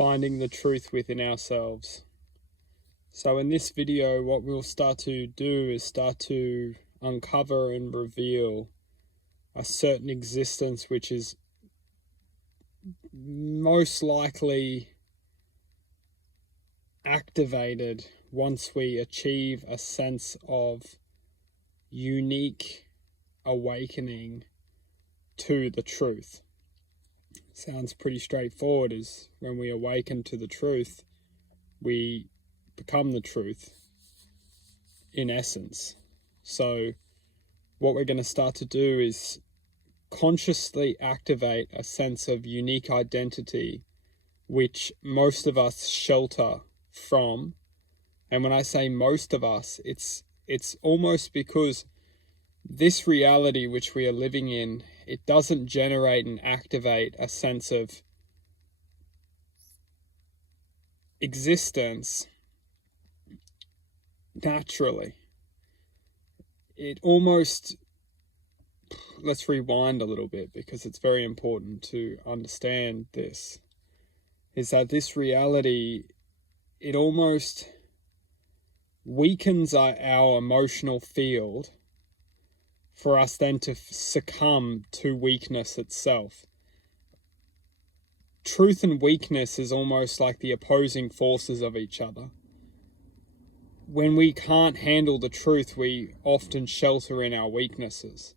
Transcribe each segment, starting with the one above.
finding the truth within ourselves. So in this video, what we'll start to do is start to uncover and reveal a certain existence which is most likely activated once we achieve a sense of unique awakening to the truth. Sounds pretty straightforward, is when we awaken to the truth, we become the truth in essence. So what we're going to start to do is consciously activate a sense of unique identity which most of us shelter from. And when I say most of us, it's almost because this reality which we are living in, it doesn't generate and activate a sense of existence naturally. It almost, let's rewind a little bit because it's very important to understand this, is that this reality, it almost weakens our emotional field for us then to succumb to weakness itself. Truth and weakness is almost like the opposing forces of each other. When we can't handle the truth, we often shelter in our weaknesses.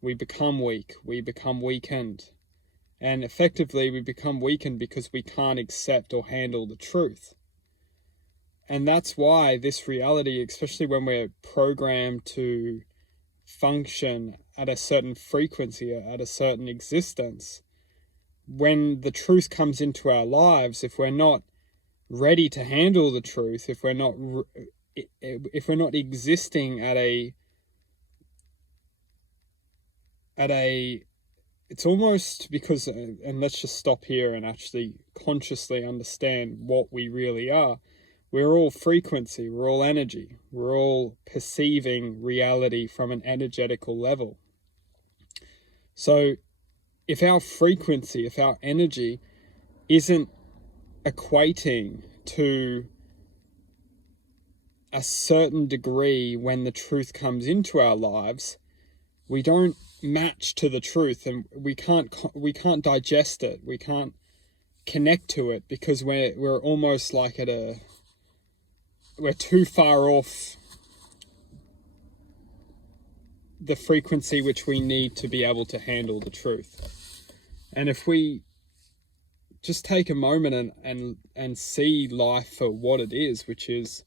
We become weak, we become weakened. And effectively, we become weakened because we can't accept or handle the truth. And that's why this reality, especially when we're programmed to function at a certain frequency, at a certain existence, when the truth comes into our lives, if we're not ready to handle the truth, if we're not existing at a it's almost because, and let's just stop here and actually consciously understand what we really are. We're all frequency, we're all energy, we're all perceiving reality from an energetical level. So if our frequency, if our energy isn't equating to a certain degree when the truth comes into our lives, we don't match to the truth, and we can't digest it, we can't connect to it, because we're almost like we're too far off the frequency which we need to be able to handle the truth. And if we just take a moment and see life for what it is, which is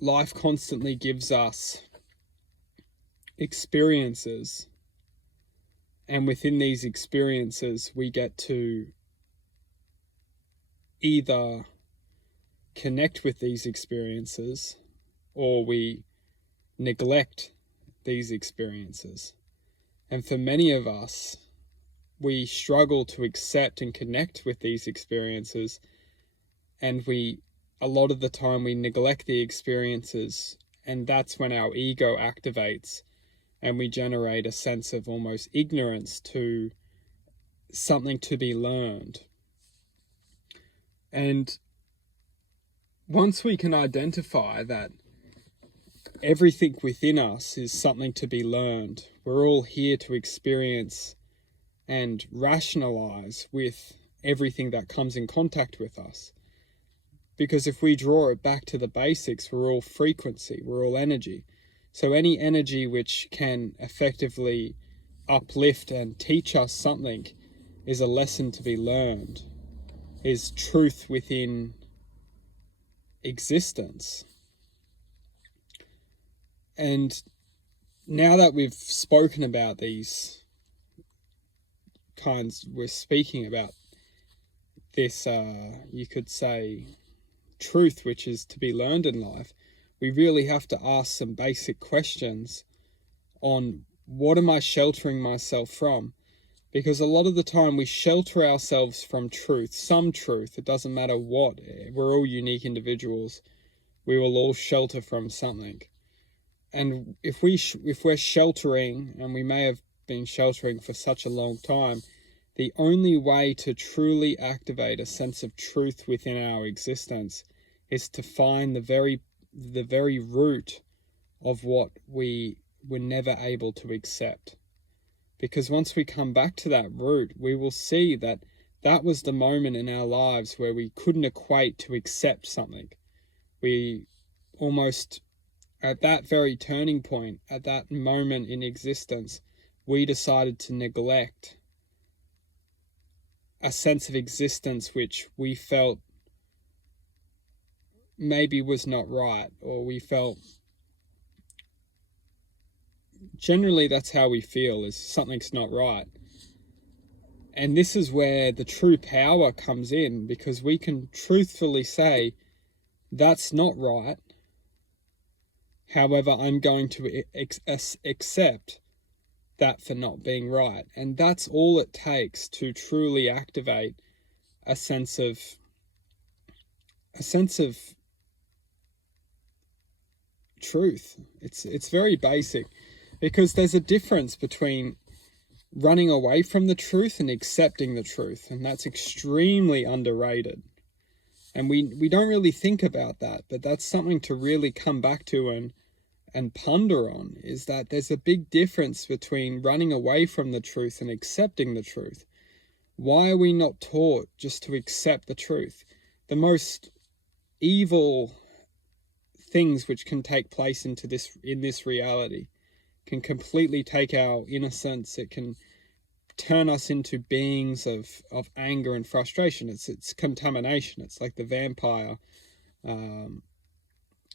life constantly gives us experiences, and within these experiences we get to either connect with these experiences or we neglect these experiences. And for many of us, we struggle to accept and connect with these experiences, and a lot of the time we neglect the experiences, and that's when our ego activates and we generate a sense of almost ignorance to something to be learned. And once we can identify that everything within us is something to be learned, we're all here to experience and rationalize with everything that comes in contact with us. Because if we draw it back to the basics, we're all frequency, we're all energy. So any energy which can effectively uplift and teach us something is a lesson to be learned, is truth within existence. And now that we've spoken about these we're speaking about this, you could say, truth which is to be learned in life, we really have to ask some basic questions on what am I sheltering myself from? Because a lot of the time we shelter ourselves from truth, some truth, it doesn't matter what, we're all unique individuals, we will all shelter from something. And if we're sheltering, and we may have been sheltering for such a long time, the only way to truly activate a sense of truth within our existence is to find the very root of what we were never able to accept. Because once we come back to that root, we will see that that was the moment in our lives where we couldn't equate to accept something. We almost, at that very turning point, at that moment in existence, we decided to neglect a sense of existence which we felt maybe was not right, or we felt, generally that's how we feel, is something's not right. And this is where the true power comes in, because we can truthfully say, that's not right. However, I'm going to accept that for not being right. And that's all it takes to truly activate a sense of truth. It's very basic, because there's a difference between running away from the truth and accepting the truth, and that's extremely underrated. And we don't really think about that, but that's something to really come back to and ponder on, is that there's a big difference between running away from the truth and accepting the truth. Why are we not taught just to accept the truth? The most evil things which can take place in this reality can completely take our innocence. It can turn us into beings of anger and frustration. It's contamination. It's like the vampire.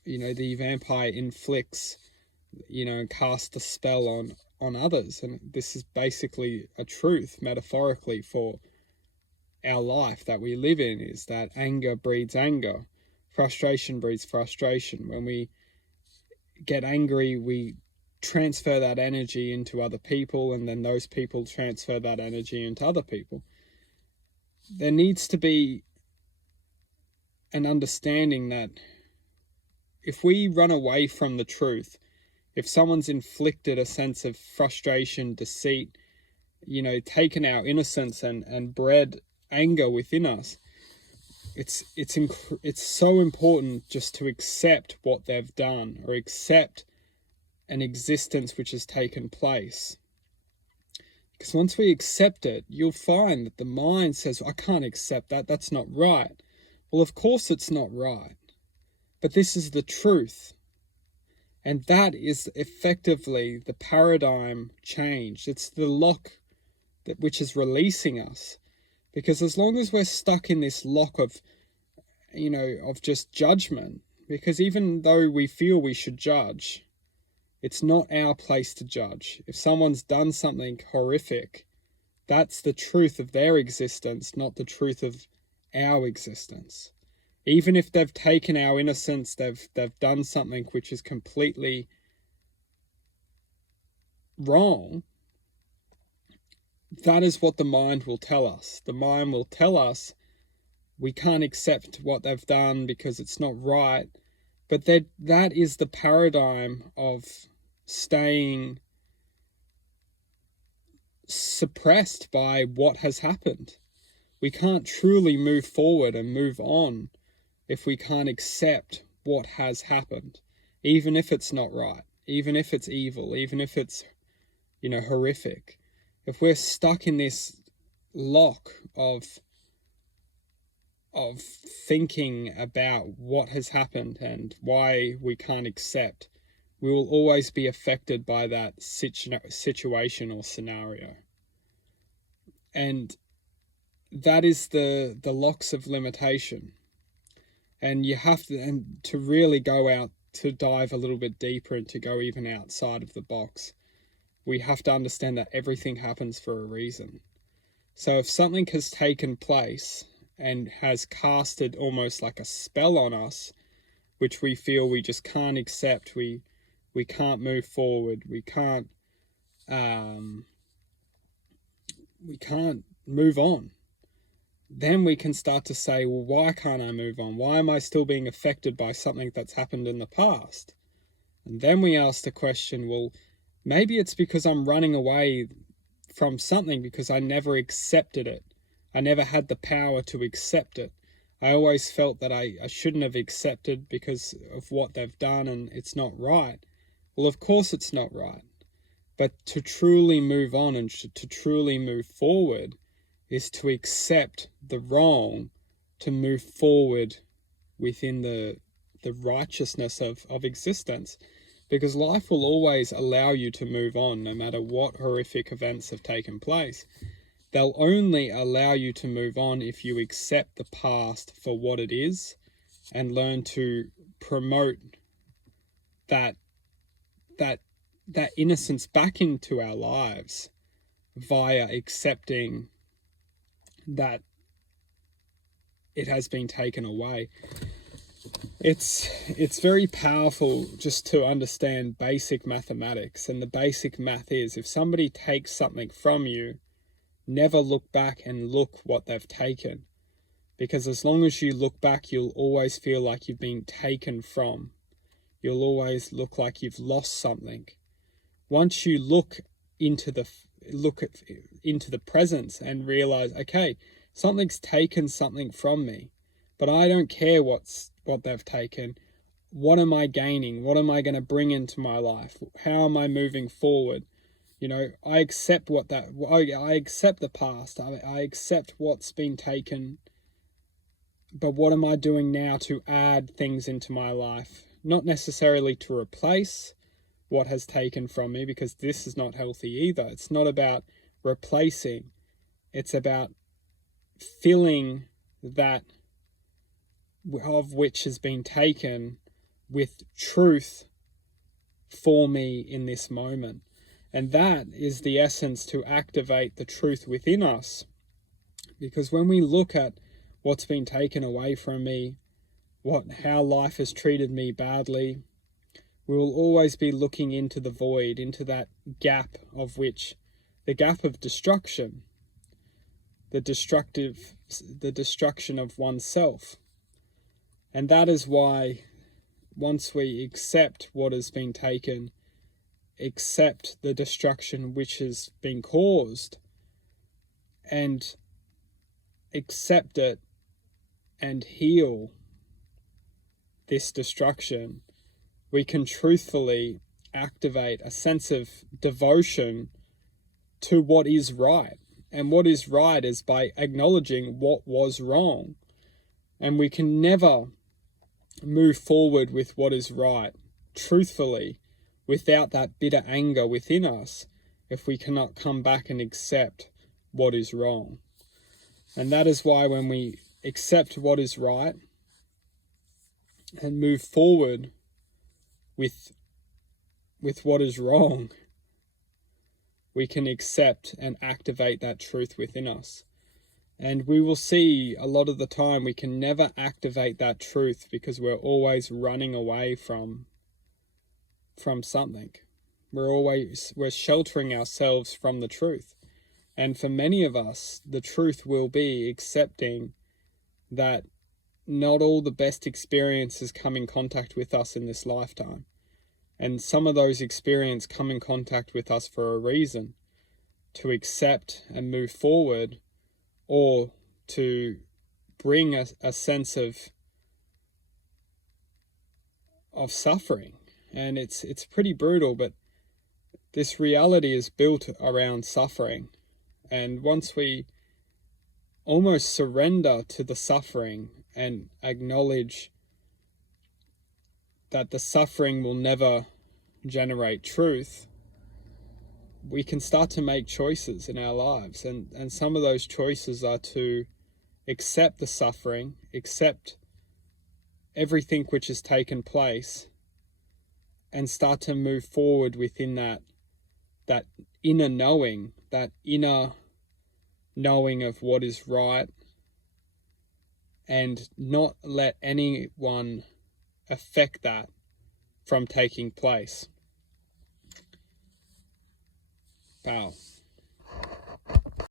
The vampire inflicts, and casts a spell on others. And this is basically a truth, metaphorically, for our life that we live in, is that anger breeds anger. Frustration breeds frustration. When we get angry, we transfer that energy into other people, and then those people transfer that energy into other people. There needs to be an understanding that if we run away from the truth, if someone's inflicted a sense of frustration, deceit, taken our innocence and bred anger within us, it's so important just to accept what they've done, or accept an existence which has taken place. Because once we accept it, you'll find that the mind says, I can't accept that, that's not right. Well, of course it's not right, but this is the truth. And that is effectively the paradigm change. It's the lock which is releasing us. Because as long as we're stuck in this lock of just judgment, because even though we feel we should judge, it's not our place to judge. If someone's done something horrific, that's the truth of their existence, not the truth of our existence. Even if they've taken our innocence, they've done something which is completely wrong, that is what the mind will tell us. The mind will tell us we can't accept what they've done because it's not right. But that is the paradigm of staying suppressed by what has happened. We can't truly move forward and move on if we can't accept what has happened, even if it's not right, even if it's evil, even if it's, horrific. If we're stuck in this lock of thinking about what has happened and why we can't accept, we will always be affected by that situation or scenario. And that is the locks of limitation. And you have to really go out to dive a little bit deeper and to go even outside of the box. We have to understand that everything happens for a reason. So if something has taken place and has casted almost like a spell on us, which we feel we just can't accept, we can't move forward, we can't move on, then we can start to say, well, why can't I move on? Why am I still being affected by something that's happened in the past? And then we ask the question, well, maybe it's because I'm running away from something because I never accepted it. I never had the power to accept it. I always felt that I shouldn't have accepted because of what they've done and it's not right. Well, of course it's not right. But to truly move on and to truly move forward is to accept the wrong, to move forward within the righteousness of existence. Because life will always allow you to move on no matter what horrific events have taken place. They'll only allow you to move on if you accept the past for what it is and learn to promote that innocence back into our lives via accepting that it has been taken away. It's very powerful just to understand basic mathematics, and the basic math is if somebody takes something from you, never look back and look what they've taken, because as long as you look back, you'll always feel like you've been taken from. You'll always look like you've lost something. Once you look into the presence and realize, okay, something's taken something from me, but I don't care what they've taken. What am I gaining? What am I going to bring into my life? How am I moving forward? I accept I accept the past. I accept what's been taken. But what am I doing now to add things into my life? Not necessarily to replace what has taken from me, because this is not healthy either. It's not about replacing. It's about filling that of which has been taken with truth for me in this moment. And that is the essence, to activate the truth within us. Because when we look at what's been taken away from me, how life has treated me badly, we will always be looking into the void, into that gap the gap of destruction, the destruction of oneself. And that is why once we accept what has been taken, accept the destruction which has been caused, and accept it and heal this destruction, we can truthfully activate a sense of devotion to what is right. And what is right is by acknowledging what was wrong. And we can never move forward with what is right, truthfully, without that bitter anger within us, if we cannot come back and accept what is wrong. And that is why when we accept what is right and move forward with what is wrong, we can accept and activate that truth within us. And we will see a lot of the time we can never activate that truth because we're always running away from something. We're sheltering ourselves from the truth. And for many of us, the truth will be accepting that not all the best experiences come in contact with us in this lifetime. And some of those experiences come in contact with us for a reason, to accept and move forward, or to bring a sense of suffering. And it's pretty brutal, but this reality is built around suffering. And once we almost surrender to the suffering and acknowledge that the suffering will never generate truth, we can start to make choices in our lives. And some of those choices are to accept the suffering, accept everything which has taken place, and start to move forward within that inner knowing, of what is right, and not let anyone affect that from taking place. Wow.